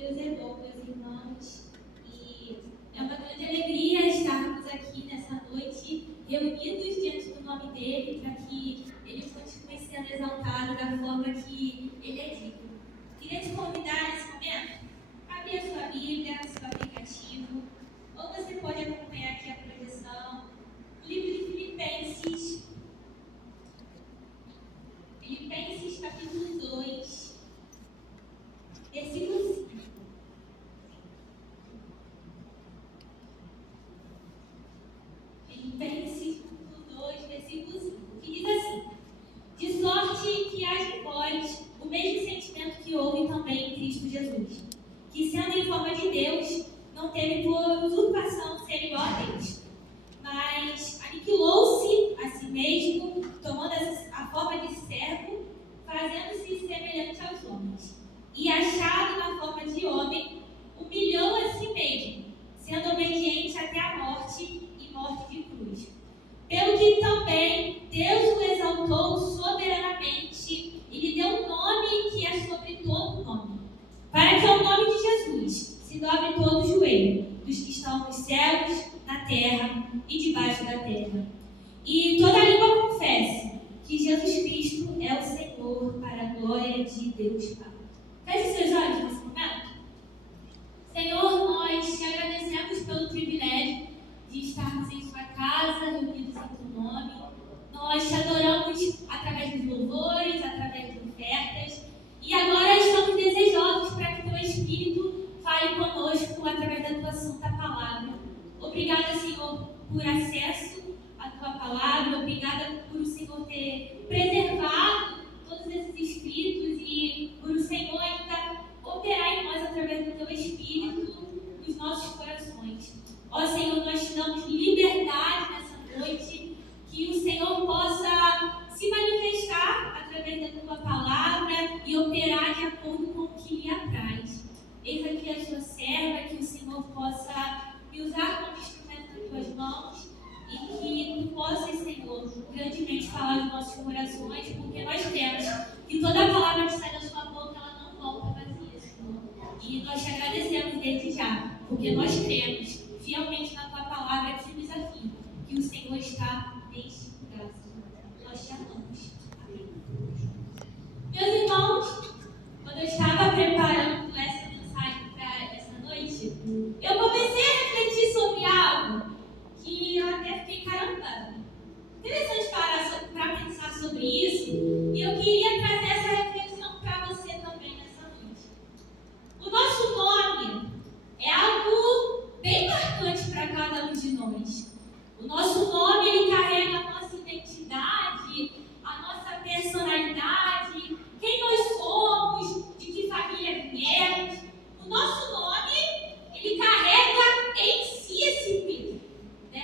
Deus é bom, meus irmãos, e é uma grande alegria estarmos aqui nessa noite, reunidos diante do nome dele, para que ele continue sendo exaltado da forma que ele é digno. Queria te convidar nesse momento a abrir a sua Bíblia, seu aplicativo, ou você pode acompanhar aqui a projeção, o livro de Filipenses, capítulo 2, versículo 5. Filipenses, capítulo 2, versículo 5, que diz assim: de sorte que haja em vós o mesmo sentimento que houve também em Cristo Jesus, que sendo em forma de Deus, não teve por usurpação ser igual a Deus, mas aniquilou-se a si mesmo, tomando a forma de servo, fazendo-se semelhante aos homens, e achado na forma de homem, humilhou a si mesmo, sendo obediente até a morte e morte de cruz. Pelo que também Deus o exaltou soberanamente e lhe deu um nome que é sobre todo nome, para que ao nome de Jesus se dobre todo o joelho dos que estão nos céus, na terra e debaixo da terra, e toda língua confesse que Jesus Cristo é o Senhor, para a glória de Deus Pai. Feche seus olhos nesse momento. Senhor, nós te agradecemos pelo privilégio de estarmos em sua casa, reunidos em teu nome. Nós te adoramos através dos louvores, através de ofertas, e agora estamos desejosos para que teu Espírito fale conosco através da tua santa palavra. Obrigada, Senhor, por acesso à tua palavra. Obrigada por o Senhor ter preservado todos esses escritos e por o Senhor ainda operar em nós através do teu Espírito nos nossos corações. Ó Senhor, nós te damos liberdade nessa noite, que o Senhor possa se manifestar através da tua palavra e operar de acordo com o que lhe apraz. Eis aqui a sua serva, que o Senhor possa me usar como instrumento nas tuas mãos e que tu possas, Senhor, grandemente falar aos nossos corações, porque nós temos que toda palavra que sai da sua boca, ela não volta vazia, Senhor. E nós te agradecemos desde já, porque nós cremos fielmente na tua palavra que nos afirma que o Senhor está neste lugar. Nós te amamos. Amém. Meus irmãos, quando eu estava preparando essa mensagem para essa noite, eu comecei a refletir sobre algo que eu até fiquei caramba. Interessante parar para pensar sobre isso, e eu queria trazer essa reflexão para você também nessa noite. O nosso nome é algo bem marcante para cada um de nós. O nosso nome, ele carrega a nossa identidade, a nossa personalidade, quem nós somos, de que família viemos. O nosso nome, ele carrega em si esse peso. Eu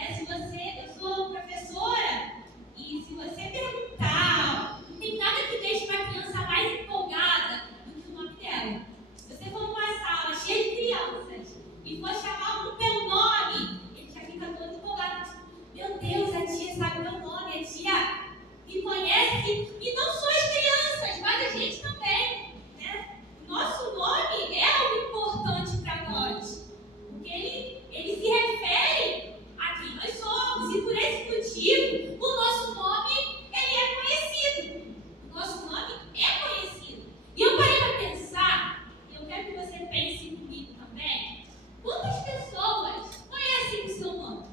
sou professora, e se você perguntar, não tem nada que deixe uma criança mais empolgada do que o nome dela. Se você for numa sala cheia de crianças e for chamar um pelo nome, ele já fica todo empolgado. Meu Deus, a tia sabe meu nome, a tia me conhece, e não só as crianças, mas a gente também, né? O nosso nome é algo importante para nós, porque ele se refere a quem nós somos, e por esse motivo, o nosso nome, ele é conhecido. O nosso nome é conhecido. E eu parei para pensar, e eu quero que você pense comigo também, quantas pessoas conhecem o seu nome?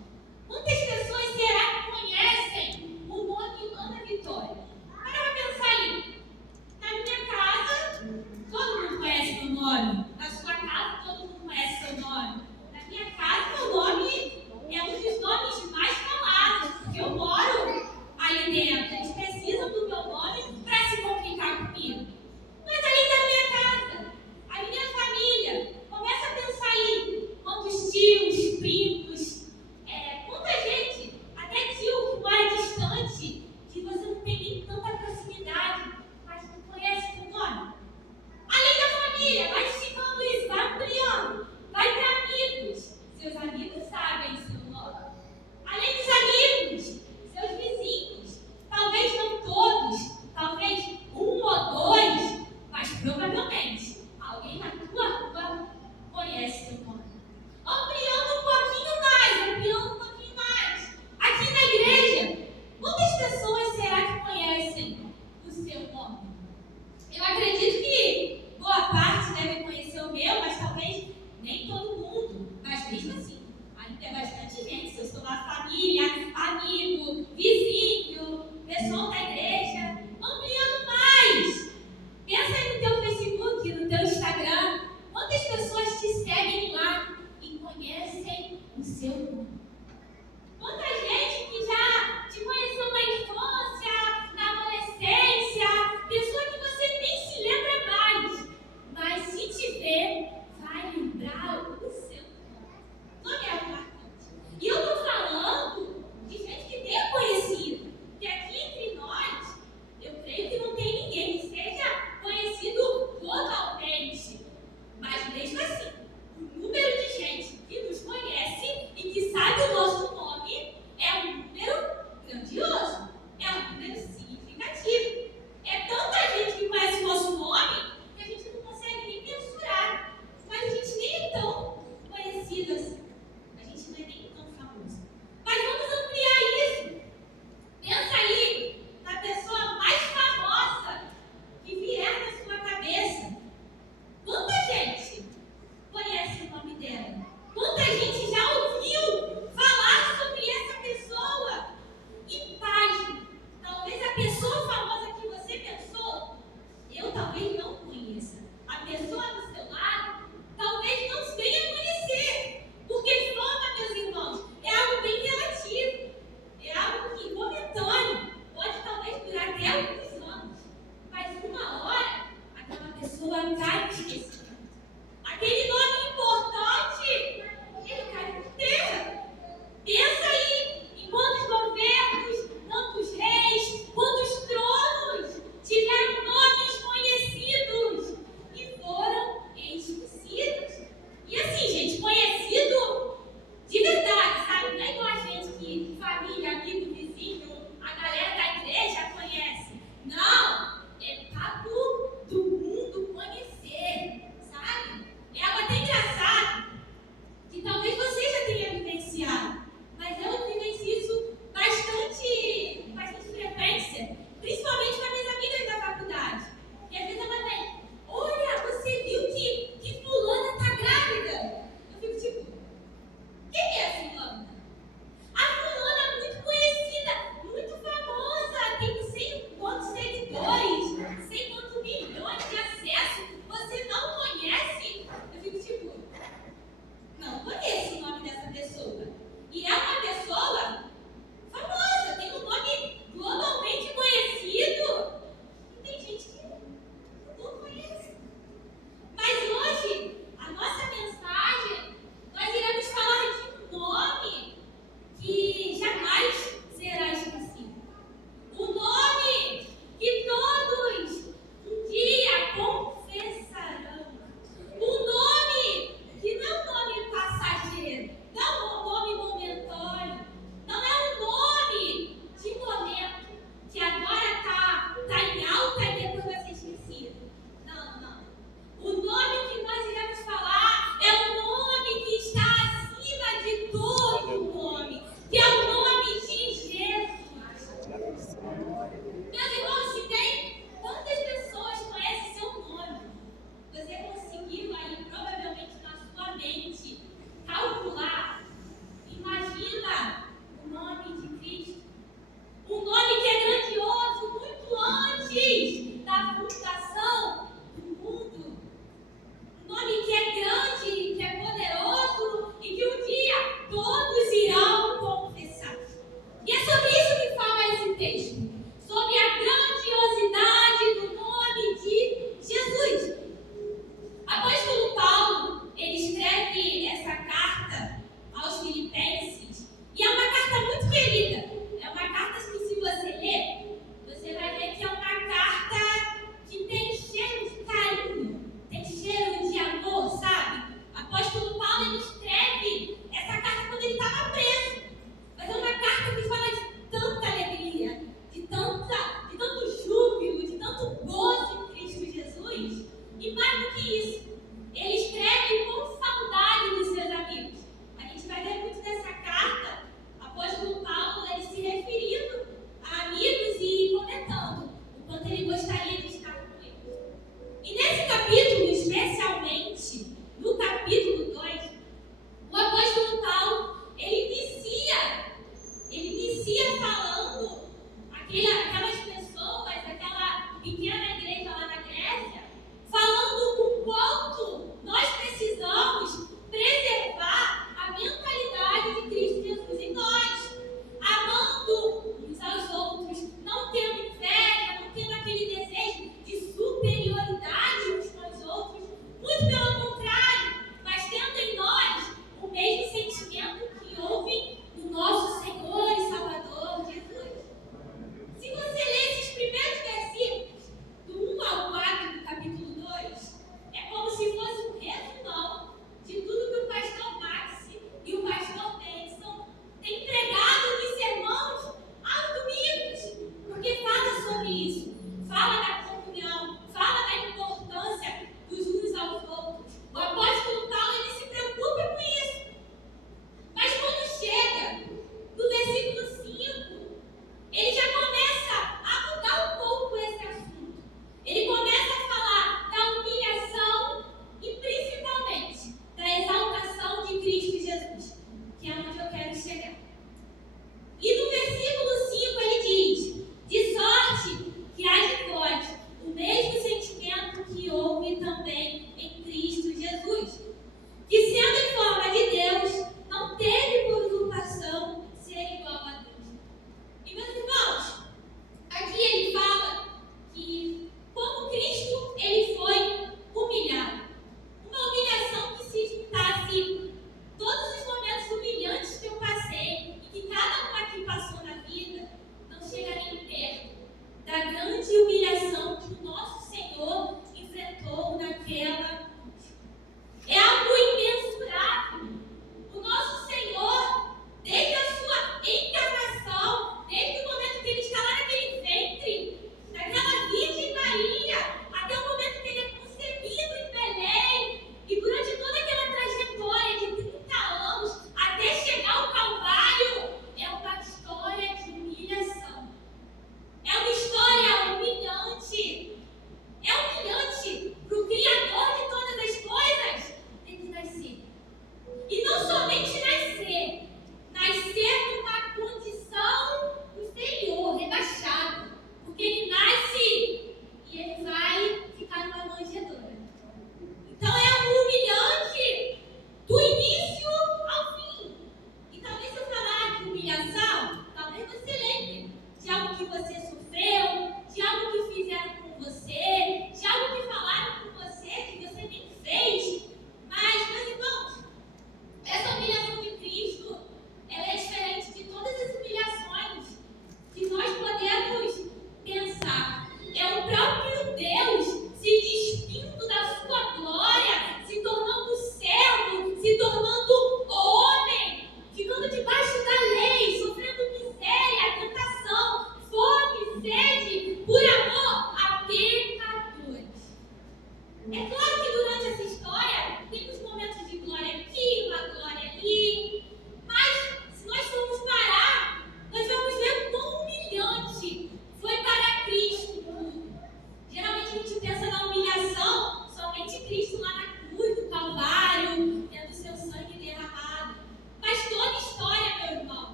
Quantas pessoas será que conhecem o nome Ana Vitória? Para pensar aí. Na minha casa, todo mundo conhece meu nome. Na sua casa, todo mundo conhece seu nome. Na minha casa, meu nome é um dos nomes mais falados, porque eu moro ali dentro. Eles precisam do meu nome para se comunicar comigo. Mas além da minha casa, a minha família, começa a pensar aí quantos tios, primos, quanta gente, até tio que mora distante, que você não tem nem tanta proximidade, mas não conhece o nome. Além da família, vai ficando os vê, vai lembrar o seu nome é marcante. E eu estou falando de gente que tem conhecido. Porque aqui entre nós, eu creio que não tem ninguém que seja conhecido globalmente. Mas mesmo assim, o número de gente que nos conhece e que sabe o nosso nome é um número grandioso. É um número significativo. É tanta gente que conhece o nosso nome que a gente não consegue nem mensurar.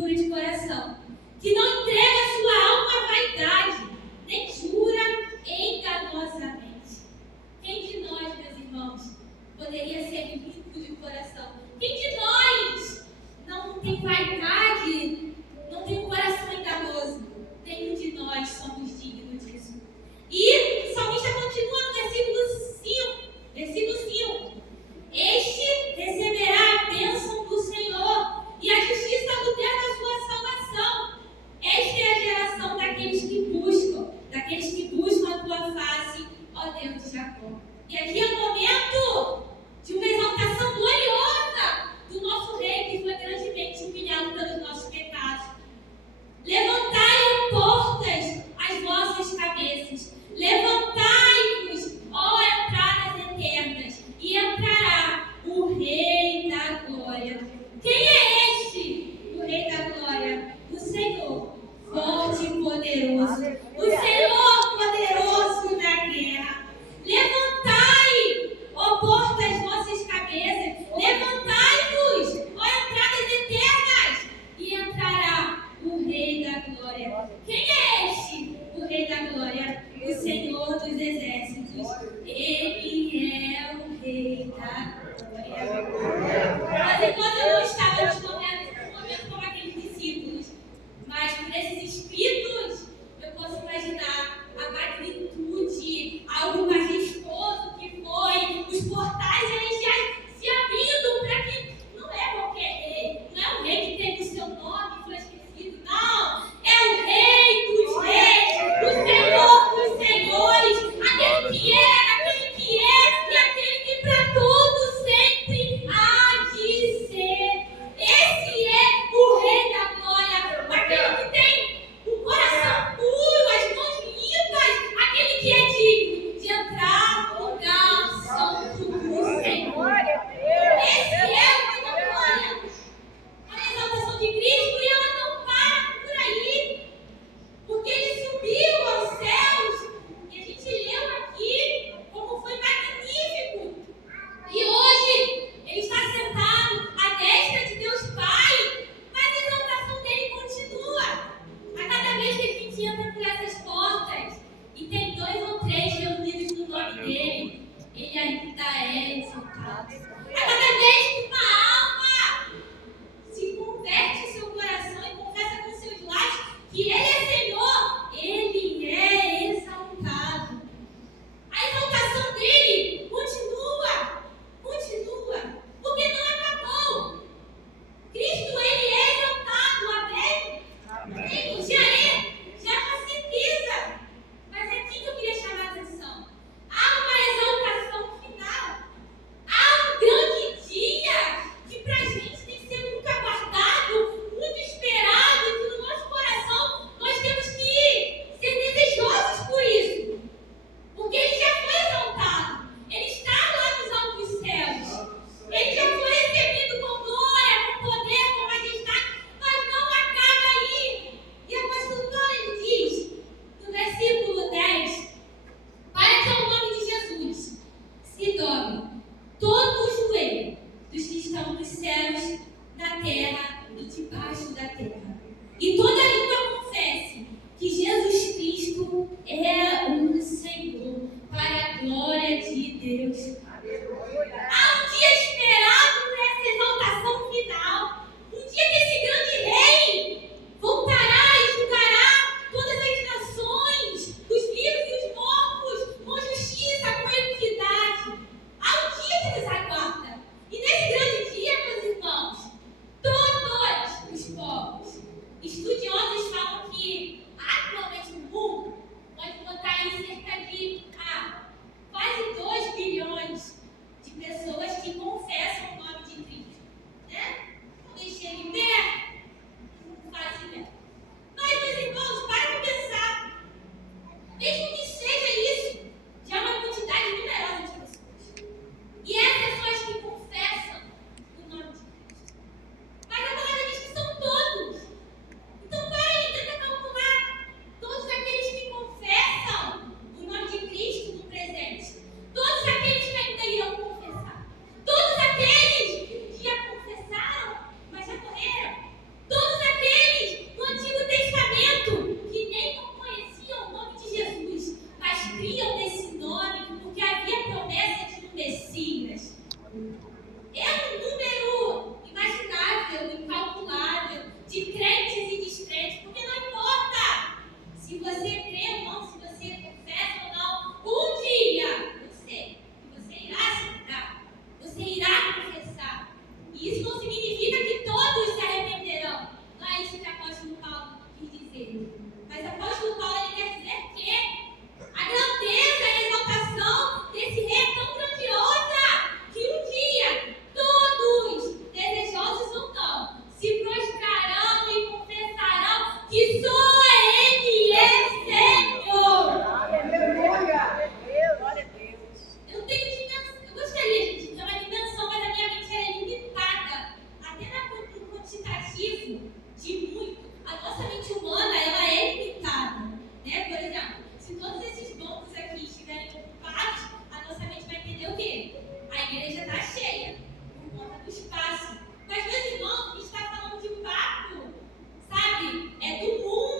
puro de coração, que não entrega a sua alma à vaidade, nem jura enganosamente. Quem de nós, meus irmãos, poderia ser limpo de coração? Quem de nós não tem vaidade, não tem um coração enganoso? Nenhum de nós somos dignos disso. E o salmista continua no versículo 5. Versículo 5. Este receberá a bênção do Senhor e a justiça do Deus da sua salvação. Esta é a dele. Mas o apóstolo Paulo ele quer dizer que a grandeza e a exaltação desse rei é tão grandiosa que um dia todos, desejosos ou não, se prostrarão e confessarão que só Ele é Senhor. Aleluia! Glória a Deus. Eu não tenho dimensão. Eu gostaria, gente, de ter uma dimensão, mas a minha mente é limitada. Até no quantitativo de muito. A nossa mente humana, ela é limitada. Né? Por exemplo, se todos esses bancos aqui estiverem ocupados, a nossa mente vai entender o quê? A igreja está cheia, por conta do espaço. Mas, meus irmãos, a gente está falando de papo, sabe? É do mundo.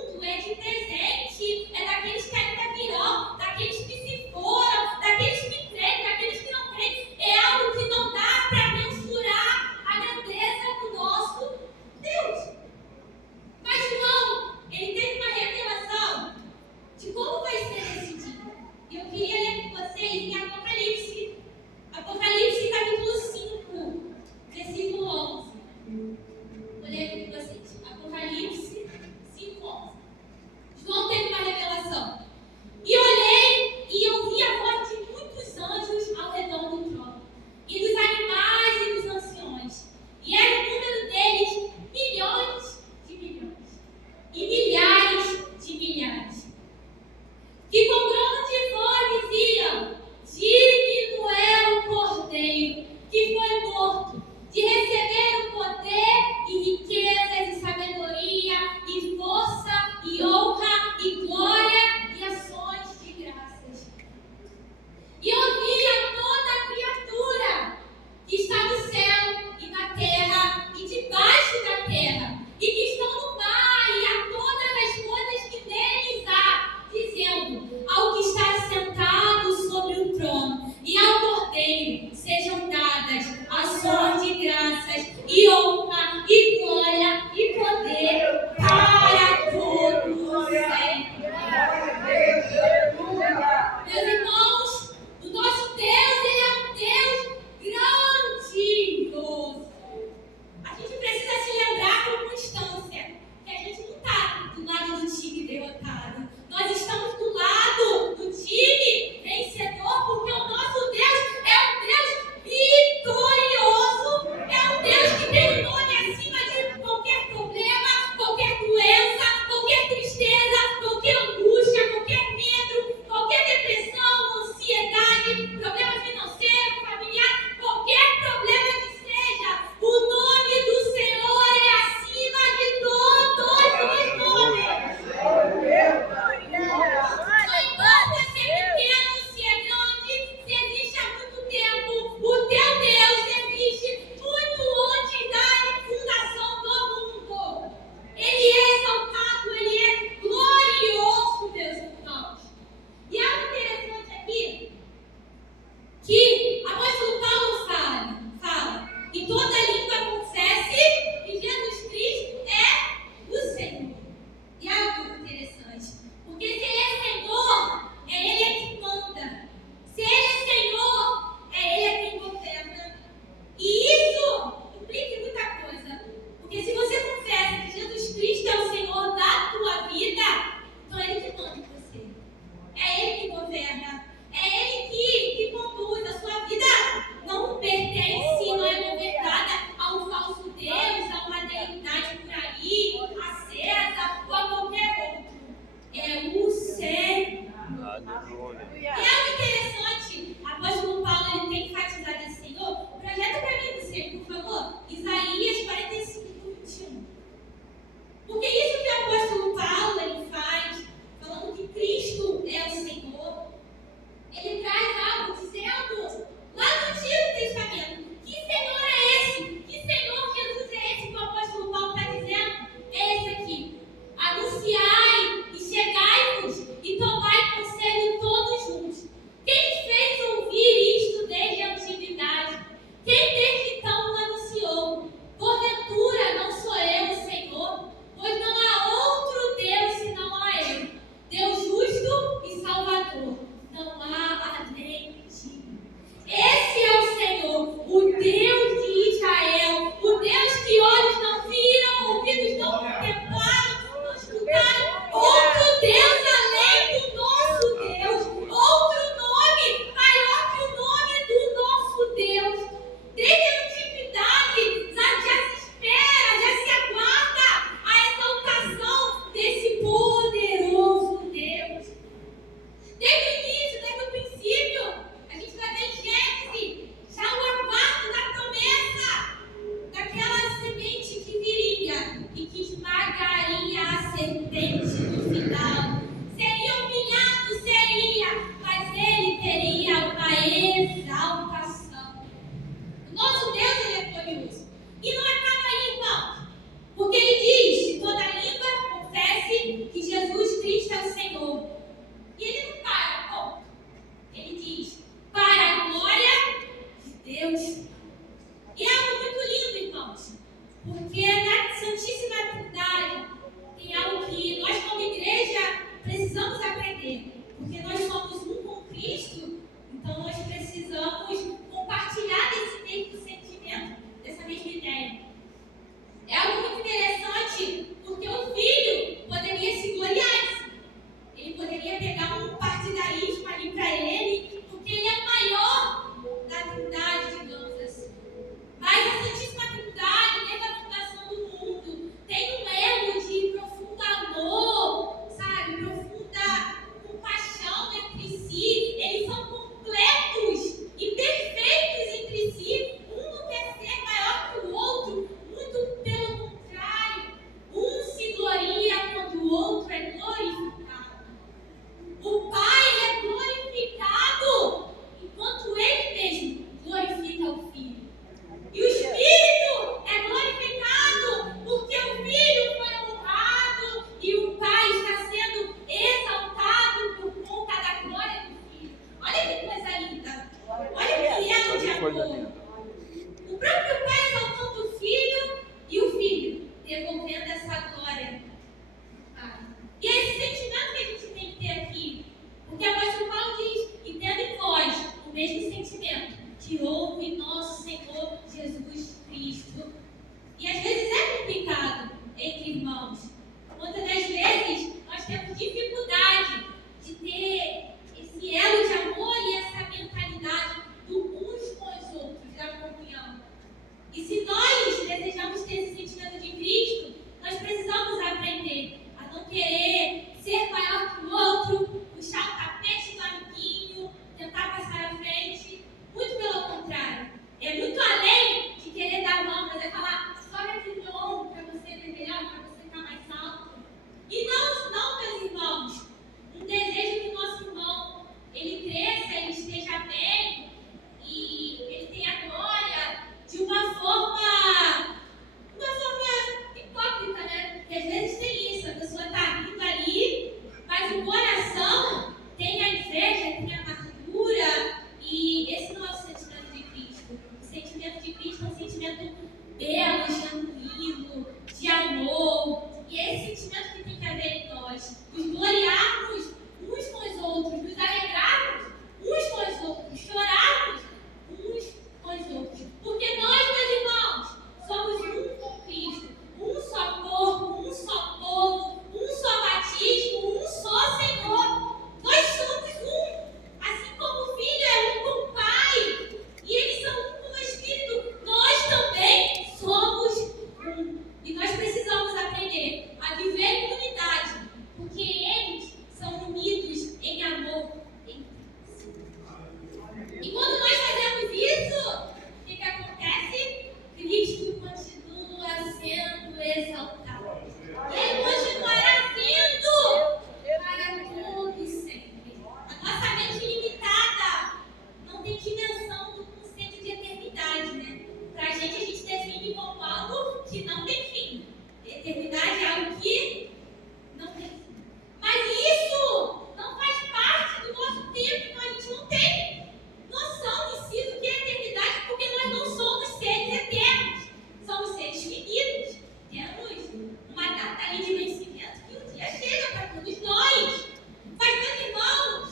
Muitas das vezes, nós temos dificuldade de ter esse elo de amor e essa mentalidade do uns com os outros, da comunhão. E se nós desejamos ter esse sentimento de Cristo, nós precisamos aprender a não querer ser maior que o outro, puxar o tapete do amiguinho, tentar passar à frente. Muito pelo contrário. É muito além de querer dar mão, mas é falar, sobe aqui no ombro para você ver melhor, para você estar mais alto. E não, meus irmãos, um desejo que o nosso irmão, ele cresça, ele esteja bem, e ele tenha glória de uma forma hipócrita, né? Porque às vezes tem isso, a pessoa está rindo ali, mas o coração tem a inveja, tem a amargura, e esse não é o sentimento de Cristo. O sentimento de Cristo é um sentimento belo, genuíno, de amor, e é esse sentimento que tem que haver em nós, nos gloriarmos uns com os outros, nos alegrarmos uns com os outros, chorarmos uns com os outros, porque nós, meus irmãos, somos um com Cristo, um só corpo, um só povo, um só batismo, um só Senhor. Nós somos um, assim como o Filho é um com o Pai, e eles são um com o Espírito, nós também somos um. E nós precisamos aprender a viver em unidade, porque eles são unidos em amor. E quando nós fazemos isso, o que acontece? Cristo continua sendo exaltado. E Ele continuará sendo para todo e sempre. A nossa mente limitada não tem dimensão do conceito de eternidade, né? Para a gente define como algo que não tem fim. Eternidade é algo que não tem fim. Mas isso não faz parte do nosso tempo, então a gente não tem noção em si do que é eternidade, porque nós não somos seres eternos, somos seres finitos. Temos uma data ali de vencimento que um dia chega para todos nós. Mas, meus irmãos,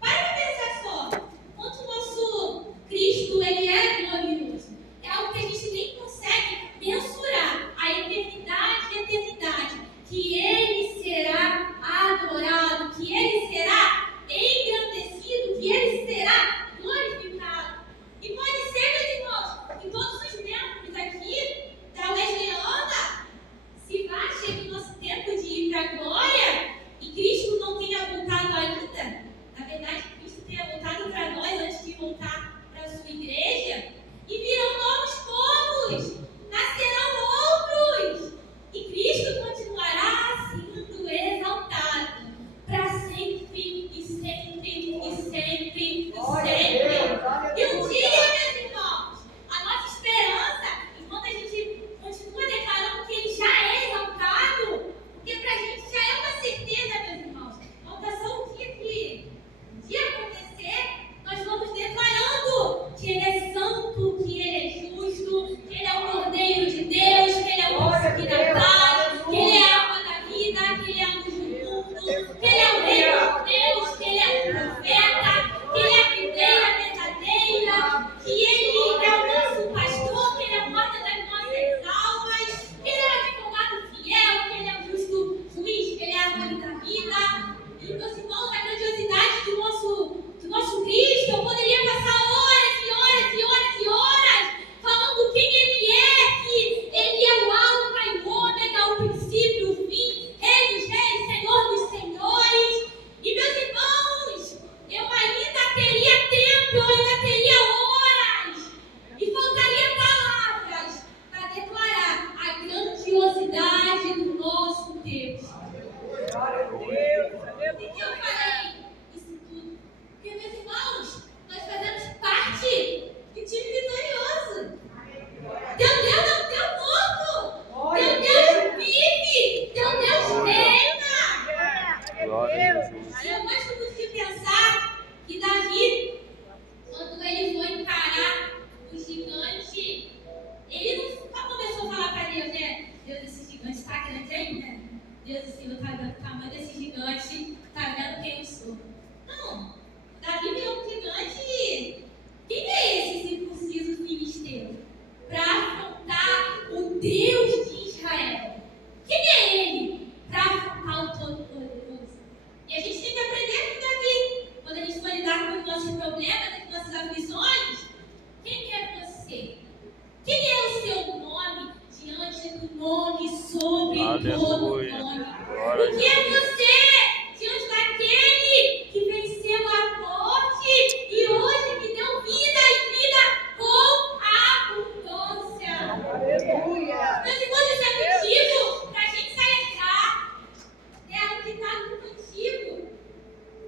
para pensar só, quanto o nosso Cristo ele é glorioso. É algo que a gente nem consegue mensurar. A eternidade e a eternidade. Que Ele será adorado, que Ele será engrandecido, que Ele será glorificado. E pode ser, meus irmãos, que todos os membros aqui da Wesleyana, se vá, chegue o nosso tempo de ir para a glória, e Cristo não tenha voltado ainda. Na verdade, Cristo tenha voltado para nós antes de voltar para a sua igreja. E virão novos povos, nascerão outros, e Cristo continuará sendo exaltado para sempre e sempre e sempre e sempre. E um dia, meus irmãos, a nossa esperança, enquanto a gente continua declarando que Ele já é exaltado, porque para a gente já é uma certeza, meus irmãos, falta só um dia acontecer, nós vamos declarando que Ele é santo, que Ele é justo, que Ele é o Cordeiro de Deus, que Ele é o príncipe da paz, que Ele é a água da vida, que Ele é a luz do mundo, que Ele é o Rei dos Deus, que Ele é o profeta, que Ele é a videira verdadeira, que Ele é o nosso pastor, que Ele é o guarda das nossas almas, que Ele é o advogado fiel, que Ele é o justo juiz, que Ele é a árvore da vida. E, meus irmãos, a grandiosidade do nosso Cristo, eu poderia passar horas e horas e horas e horas falando quem Ele é, que Ele é o Alfa e o Ômega, o princípio, o fim, Rei dos reis, Senhor dos senhores. E, meus irmãos, eu ainda teria tempo, eu ainda teria horas, e faltaria palavras para declarar a grandiosidade do nosso Deus. Glória a Deus. Por que eu falei isso tudo? Porque, meus irmãos, nós fazemos parte do time vitorioso. Teu Deus é o teu morto. Teu Deus vive. Teu Deus reina. Glória a Deus. E eu gosto muito de pensar que Davi, quando ele foi encarar o gigante, ele não começou a falar para Deus, né? Deus, esse gigante está grande ainda. Deus, o Senhor está vendo o tamanho desse gigante, está vendo quem eu sou. Não. Davi viu um gigante. Quem é esse circunciso filisteu? Para afrontar o Deus de Israel. Quem é ele? nome. Glória a O que é você diante daquele que venceu a morte e hoje me deu vida e vida com abundância? Aleluia. Meus irmãos, isso é motivo para a gente se alegrar. É algo que está muito antigo,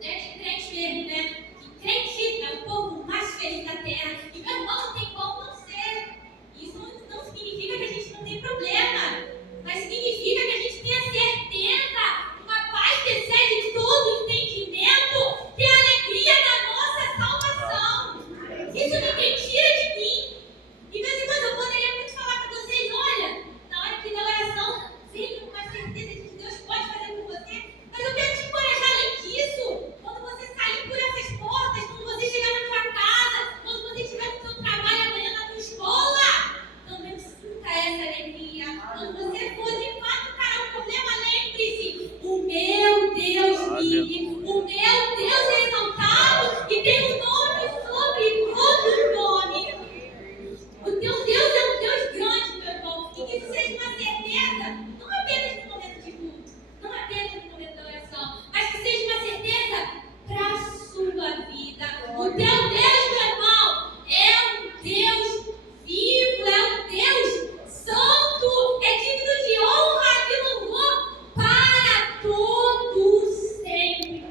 né? De crente mesmo, né? Que crente é o povo mais feliz da terra. E meu irmão, não tem como não ser. Isso não significa que a gente não tem problema, mas significa que a gente tem a certeza, uma paz que excede todo entendimento, que é a alegria da nossa salvação. Isso ninguém tira de mim. E meus irmãos, eu poderia muito falar para vocês, olha, na hora que da oração, venha com a certeza de que Deus pode fazer por você, mas eu quero te encorajar além disso. Quando você sair por essas portas, quando você chegar na sua casa, quando você estiver no seu trabalho amanhã na sua escola, também sinta essa alegria. Quando você for de fato encarar um problema, lembre-se, o meu Deus vive, o meu Deus é exaltado e tem um nome sobre todo nome. O teu Deus é um Deus grande, meu irmão, e que isso seja uma certeza, não apenas no momento de culto, não apenas no momento da oração, mas que seja uma certeza para a sua vida. O teu Deus, meu irmão, é um Deus vivo, é um Deus santo, é digno de honra e de louvor para todo sempre.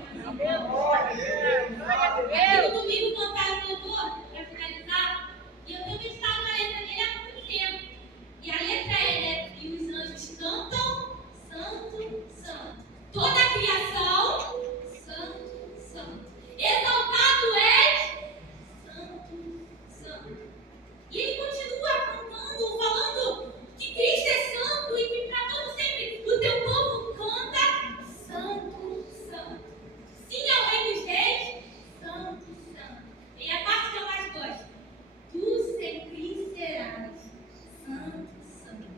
Aqui no domingo cantaram o louvor, para finalizar, e eu tenho meditado na letra dele há muito tempo. E a letra é, né? E os anjos cantam, santo, santo. Toda a criação, santo, santo. Exaltado és, santo, santo. E ele continua cantando, falando que Cristo é santo e que para todo sempre o teu povo canta, santo, santo. Sim ao Rei dos Reis, santo, santo. E a parte que eu mais gosto. Tu sempre serás santo, santo,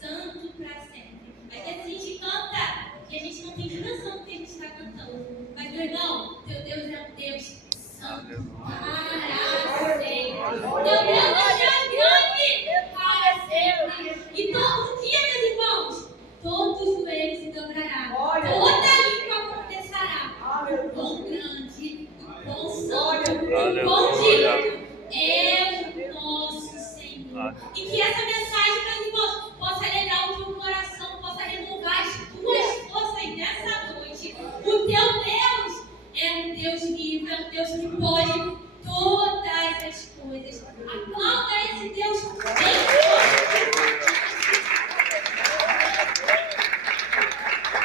santo para sempre. Às vezes a gente canta e a gente não tem dimensão do que a gente está cantando. Mas, meu irmão, teu Deus é um Deus santo para sempre. Teu Deus é um Deus grande para sempre. E todo dia, meus irmãos, todos os joelhos se dobrará, toda língua confessará. O quão grande, o quão santo, o quão digno é o nosso Senhor. E que essa mensagem, meus irmãos, possa alegrar o teu coração, possa renovar as tuas forças nessa noite. O teu Deus é um Deus vivo, é um Deus que pode todas as coisas. Aplauda esse Deus bem